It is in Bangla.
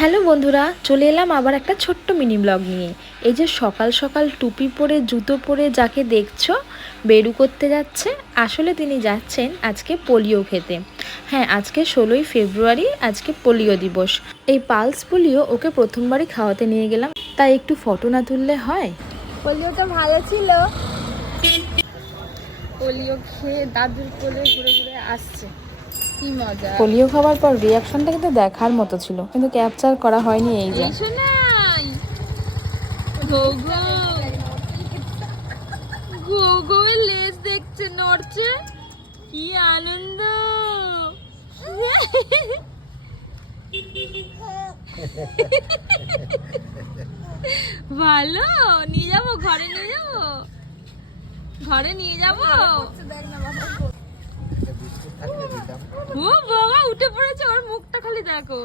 হ্যালো বন্ধুরা, চলে এলাম আবার একটা ছোট্ট মিনি ব্লগ নিয়ে। এই যে সকাল সকাল টুপি পরে জুতো পরে যাকে দেখছো বেরু করতে যাচ্ছে, আসলে তিনি যাচ্ছেন আজকে পোলিও খেতে। হ্যাঁ, আজকে 16ই ফেব্রুয়ারি, আজকে পোলিও দিবস। এই পালস পোলিও ওকে প্রথমবারই খাওয়াতে নিয়ে গেলাম, তাই একটু ফটো না তুললে হয়? পোলিওটা ভালো ছিল। পোলিও খেয়ে দাদুর কোলে ঘুরে ঘুরে আসছে, কি মজা। পোলিও খাওয়ার পর রিয়াকশনটা কিন্তু দেখার মতো ছিল, কিন্তু ক্যাপচার করা হয়নি। এই যে ঘুঘুয়ের লেজ দেখছে, নড়ছে, কি আনন্দ। ভালো, নিয়ে যাবো ঘরে, নিয়ে যাবো ঘরে, নিয়ে যাবো। ও বাবা উঠে পড়েছে, ওর মুখটা খালি দেখো।